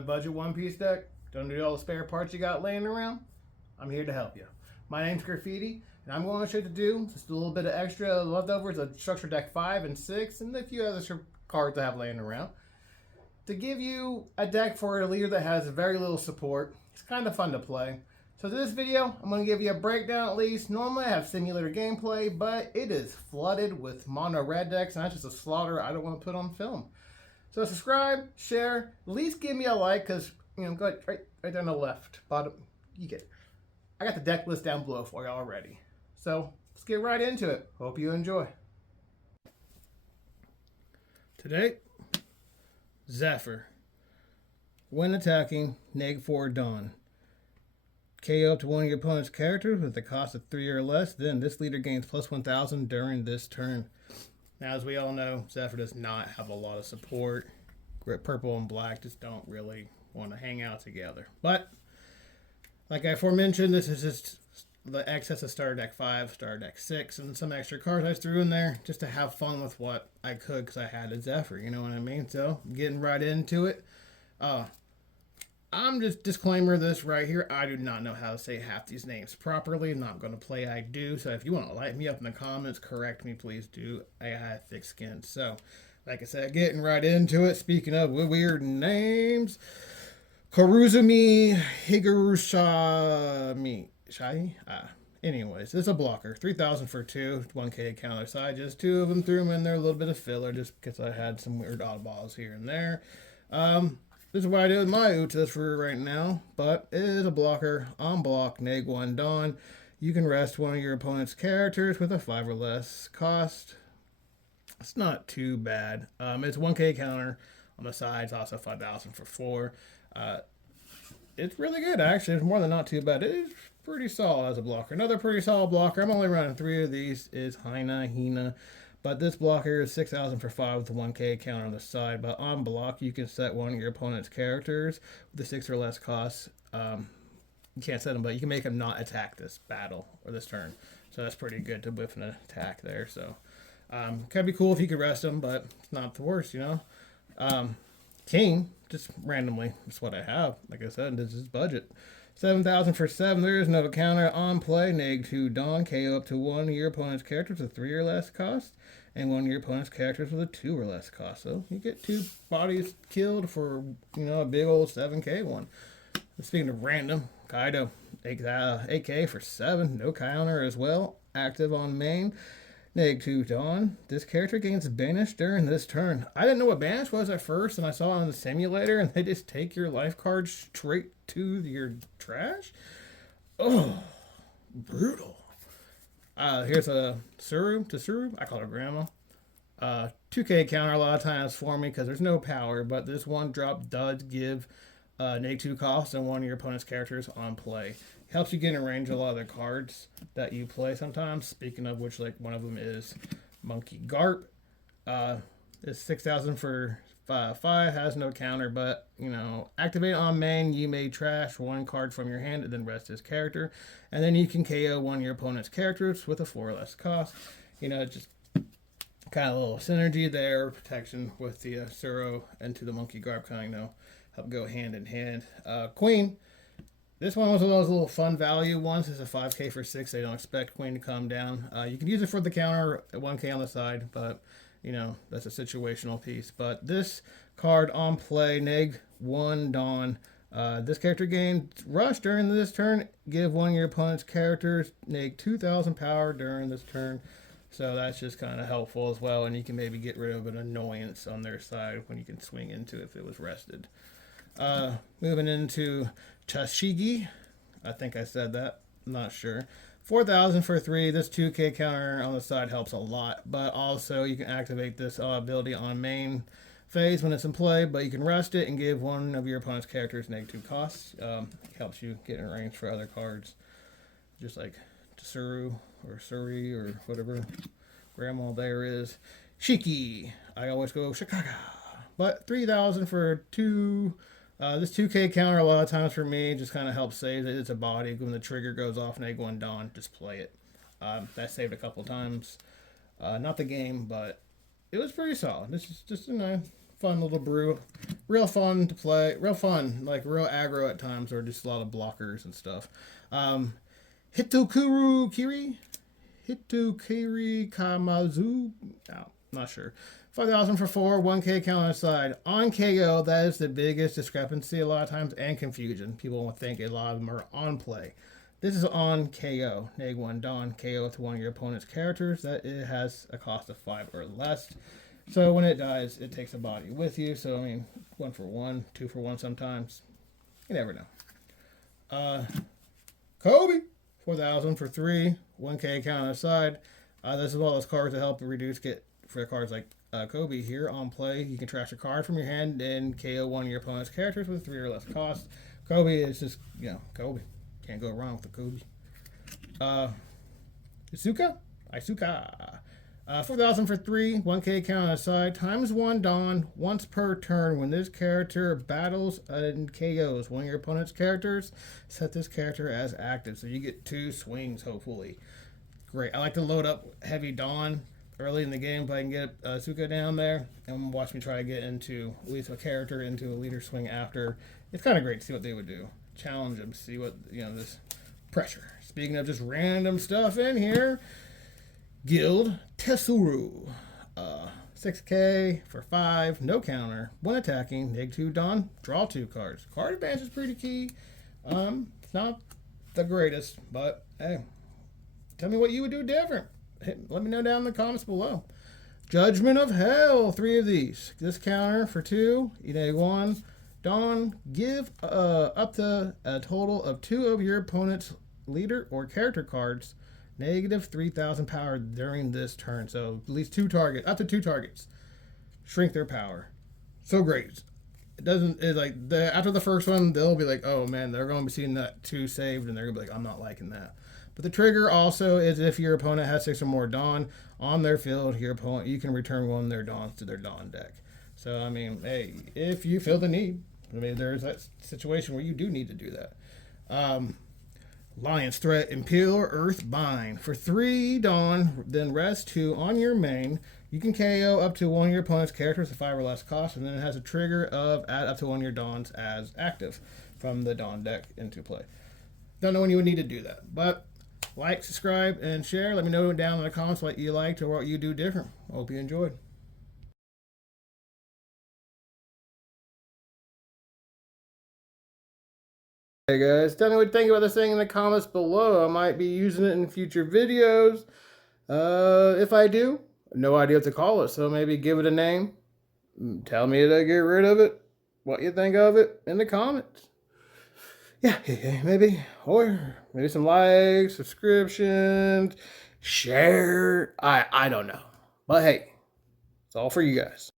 a budget One Piece deck? Don't need all the spare parts you got laying around? I'm here to help you. My name's Graffiti, and I'm going to show you to do just a little bit of extra leftovers of Structure Deck 5 and 6, and a few other cards I have laying around, to give you a deck for a leader that has very little support. It's kind of fun to play. So this video, I'm going to give you a breakdown at least. Normally I have simulator gameplay, but it is flooded with mono red decks, and that's just a slaughter I don't want to put on film. So subscribe, share, at least give me a like, because, you know, go right there on the left, bottom, you get it. I got the deck list down below for you already. So let's get right into it. Hope you enjoy. Today, Zephyr. When attacking, -4 Dawn. KO up to one of your opponent's characters with a cost of 3 or less, then this leader gains plus 1000 during this turn. Now, as we all know, Zephyr does not have a lot of support. Purple and black just don't really want to hang out together. But, like I aforementioned, this is just the excess of Starter Deck 5, Starter Deck 6, and some extra cards I threw in there just to have fun with what I could because I had a Zephyr, you know what I mean? So, getting right into it. I'm just disclaimer this right here. I do not know how to say half these names properly. I'm not going to play I do. So if you want to light me up in the comments, correct me, please do. I have thick skin. So, like I said, getting right into it. Speaking of weird names, Kurozumi Higurashi. Anyways, it's a blocker. 3,000 for 2, 1k counter side. Just 2 of them. Threw them in there. A little bit of filler just because I had some weird oddballs here and there. This is what I do with my Utas for right now, but it is a blocker. On block, -1 Dawn. You can rest one of your opponent's characters with a 5 or less cost. It's not too bad. It's 1k counter on the sides, also 5,000 for 4. It's really good, actually. It's more than not too bad. It is pretty solid as a blocker. Another pretty solid blocker. I'm only running 3 of these. Is Hina. But this blocker is 6,000 for 5 with a 1k counter on the side. But on block, you can set one of your opponent's characters with a 6 or less cost. You can't set them, but you can make them not attack this battle or this turn. So that's pretty good to whiff an attack there. So could be cool if you could rest them, but it's not the worst, you know. King, just randomly, that's what I have. Like I said, this is budget. 7,000 for 7. There is no counter on play. -2 Dawn. KO up to one of your opponent's characters with a 3 or less cost, and one of your opponent's characters with a 2 or less cost. So you get 2 bodies killed for, you know, a big old 7k one. Speaking of random, Kaido, 8k for 7. No counter as well. Active on main. -2 Dawn. This character gains banish during this turn. I didn't know what banish was at first, and I saw it on the simulator, and they just take your life card straight to your trash. Oh, brutal. Here's a Tesoro. I call her Grandma. 2k counter a lot of times for me because there's no power, but this one drop does give -2 cost on one of your opponent's characters on play. Helps you get in range of a lot of the cards that you play sometimes. Speaking of which, like one of them is Monkey Garp. It's 6,000 for 5. Has no counter, but, you know, activate on main. You may trash one card from your hand and then rest his character. And then you can KO one of your opponent's characters with a 4 or less cost. You know, just kind of a little synergy there. Protection with the Suro and to the Monkey Garp kind of, you know, help go hand in hand. Queen. This one was one of those little fun value ones. It's a 5k for 6. They don't expect Queen to come down. You can use it for the counter at 1k on the side, but, you know, that's a situational piece. But this card on play, -1 Dawn. This character gains rush during this turn. Give one of your opponent's characters -2,000 power during this turn. So that's just kind of helpful as well. And you can maybe get rid of an annoyance on their side when you can swing into it if it was rested. Moving into Shiki. I think I said that. I'm not sure. 4,000 for 3. This 2k counter on the side helps a lot. But also you can activate this ability on main phase when it's in play. But you can rest it and give one of your opponent's characters -2 costs. Helps you get in range for other cards. Just like Tesoro or Suri or whatever Grandma there is. Shiki. I always go Chicago. But 3,000 for 2. This 2k counter a lot of times for me just kind of helps save it. It's a body. When the trigger goes off, -1 Dawn, just play it. That saved a couple times. Not the game, but it was pretty solid. This is just a nice fun little brew. Real fun to play. Real fun. Like real aggro at times, or just a lot of blockers and stuff. Hitokiri Kamazo. No, not sure. 5,000 for 4, 1k count on the side. On KO, that is the biggest discrepancy a lot of times, and confusion. People will think a lot of them are on play. This is on KO. Neg 1 Dawn. KO with one of your opponent's characters. That it has a cost of 5 or less. So when it dies, it takes a body with you. So, I mean, 1 for 1, 2 for 1 sometimes. You never know. Kobe. 4,000 for 3. 1k count on the side. This is one of those cards that help reduce get for cards like Kobe here on play. You can trash a card from your hand and KO one of your opponent's characters with 3 or less cost. Kobe is just, Kobe. Can't go wrong with the Kobe. Isuka. 4,000 for 3. 1k count on the side. Times 1 Dawn. Once per turn. When this character battles and KOs one of your opponent's characters, set this character as active. So you get 2 swings, hopefully. Great. I like to load up heavy Dawn early in the game if I can get Asuka down there, and watch me try to get into at least a character into a leader swing after. It's kind of great to see what they would do. Challenge them, see what, this pressure. Speaking of just random stuff in here, Gild Tesoro. 6k for 5, no counter, 1 attacking, neg 2 Dawn, draw 2 cards. Card advantage is pretty key. It's not the greatest, but hey, tell me what you would do different. Let me know down in the comments below. Judgment of Hell, 3 of these. This counter for 2, neg 1 Dawn, give up to a total of 2 of your opponent's leader or character cards negative 3,000 power during this turn. So at least 2 targets, up to 2 targets, shrink their power. So great. It's like after the first one, they'll be like, oh man, they're going to be seeing that 2 saved, and they're going to be like, I'm not liking that. But the trigger also is if your opponent has 6 or more Dawn on their field, you can return 1 of their Dawns to their Dawn deck. So, I mean, hey, if you feel the need, there's that situation where you do need to do that. Lion's Threat, Imperial Earth Bind. For 3 Dawn, then rest 2 on your main. You can KO up to 1 of your opponent's characters at 5 or less cost, and then it has a trigger of add up to 1 of your Dawns as active from the Dawn deck into play. Don't know when you would need to do that, but like, subscribe, and share. Let me know down in the comments what you liked or what you do different. I hope you enjoyed. Hey guys, tell me what you think about this thing in the comments below. I might be using it in future videos. If I do, no idea what to call it, so maybe give it a name. Tell me to get rid of it. What you think of it in the comments. Yeah, maybe. Or maybe some likes, subscriptions, share. I don't know. But hey, it's all for you guys.